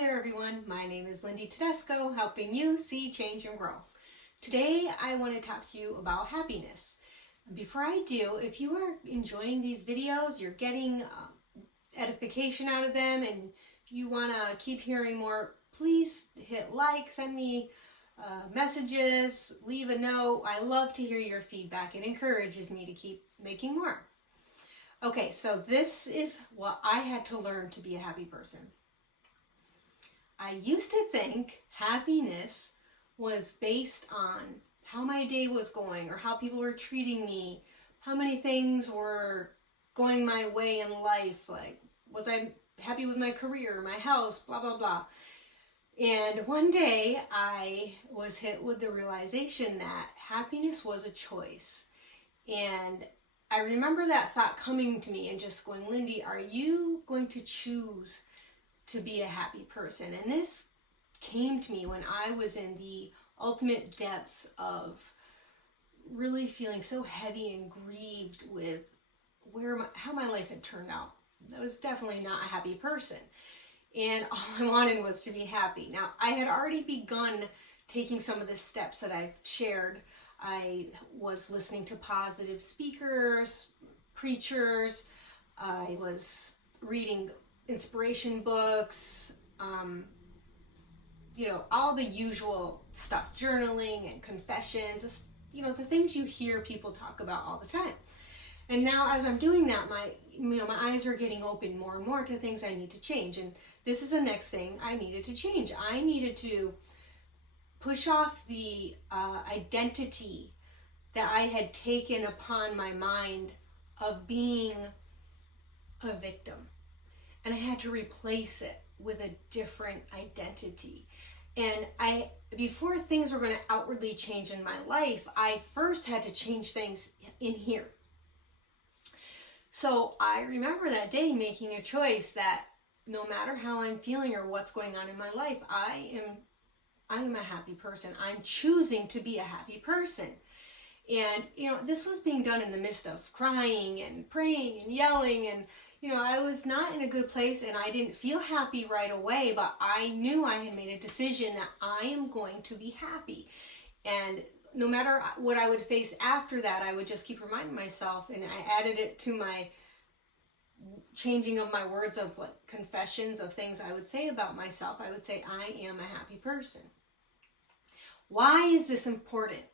there everyone, my name is Lindy Tedesco, helping you see, change, and grow. Today I want to talk to you about happiness. Before I do, if you are enjoying these videos, you're getting edification out of them, and you want to keep hearing more, please hit like, send me messages, leave a note. I love to hear your feedback. It encourages me to keep making more. Okay, so this is what I had to learn to be a happy person. I used to think happiness was based on how my day was going or how people were treating me, how many things were going my way in life, like was I happy with my career, my house, blah, blah, blah. And one day I was hit with the realization that happiness was a choice. And I remember that thought coming to me and just going, Lindy, are you going to choose to be a happy person? And this came to me when I was in the ultimate depths of really feeling so heavy and grieved with how my life had turned out. I was definitely not a happy person. And all I wanted was to be happy. Now, I had already begun taking some of the steps that I've shared. I was listening to positive speakers, preachers. I was reading inspiration books, all the usual stuff, journaling and confessions, the things you hear people talk about all the time. And now as I'm doing that, my eyes are getting open more and more to things I need to change. And this is the next thing I needed to change. I needed to push off the identity that I had taken upon my mind of being a victim. And I had to replace it with a different identity. And before things were going to outwardly change in my life, I first had to change things in here. So I remember that day making a choice that no matter how I'm feeling or what's going on in my life, I am a happy person. I'm choosing to be a happy person. And, this was being done in the midst of crying and praying and yelling, and I was not in a good place, and I didn't feel happy right away, but I knew I had made a decision that I am going to be happy. And no matter what I would face after that, I would just keep reminding myself, and I added it to my changing of my words of like confessions of things I would say about myself. I would say, I am a happy person. Why is this important?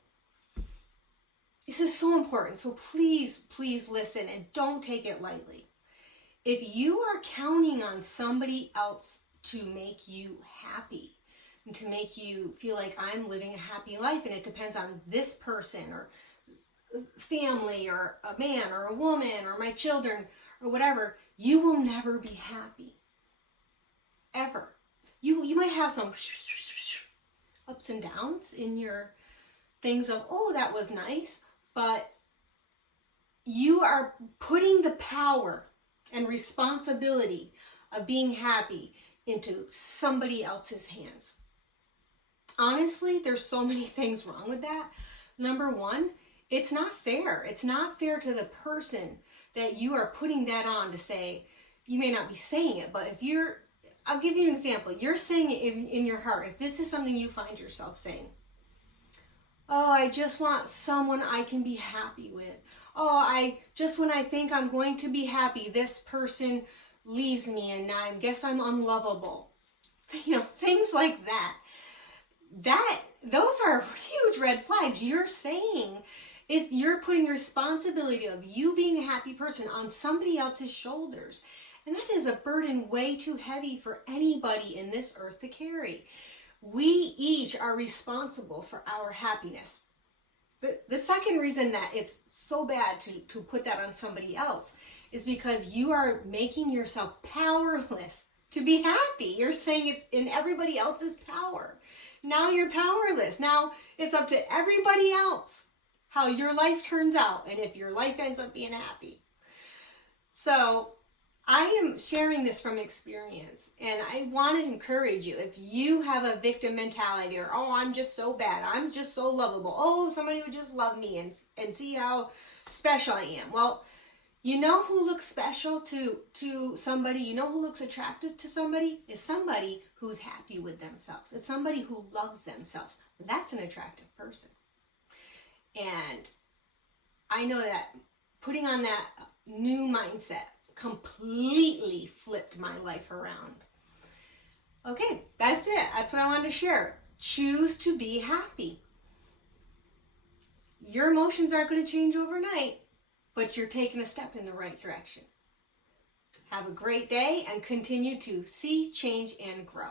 This is so important. So please, please listen and don't take it lightly. If you are counting on somebody else to make you happy and to make you feel like I'm living a happy life and it depends on this person or family or a man or a woman or my children or whatever, you will never be happy. Ever. You might have some ups and downs in your things of, oh, that was nice, but you are putting the power and responsibility of being happy into somebody else's hands. Honestly, there's so many things wrong with that. Number one, it's not fair. It's not fair to the person that you are putting that on to say, you may not be saying it, but I'll give you an example. You're saying it in your heart. If this is something you find yourself saying, oh, I just want someone I can be happy with. Oh, when I think I'm going to be happy, this person leaves me and I guess I'm unlovable. Things like that. Those are huge red flags. You're saying you're putting the responsibility of you being a happy person on somebody else's shoulders. And that is a burden way too heavy for anybody in this earth to carry. We each are responsible for our happiness. The second reason that it's so bad to put that on somebody else is because you are making yourself powerless to be happy. You're saying it's in everybody else's power. Now you're powerless. Now it's up to everybody else how your life turns out and if your life ends up being happy. So I am sharing this from experience, and I want to encourage you. If you have a victim mentality or, oh, I'm just so bad, I'm just so lovable, oh, somebody would just love me and see how special I am. Well, You know who looks special to somebody, you know who looks attractive to somebody, is somebody who's happy with themselves. It's somebody who loves themselves. That's an attractive person. And I know that putting on that new mindset completely flipped my life around. Okay, that's it. That's what I wanted to share. Choose to be happy. Your emotions aren't going to change overnight, but you're taking a step in the right direction. Have a great day and continue to see, change, and grow.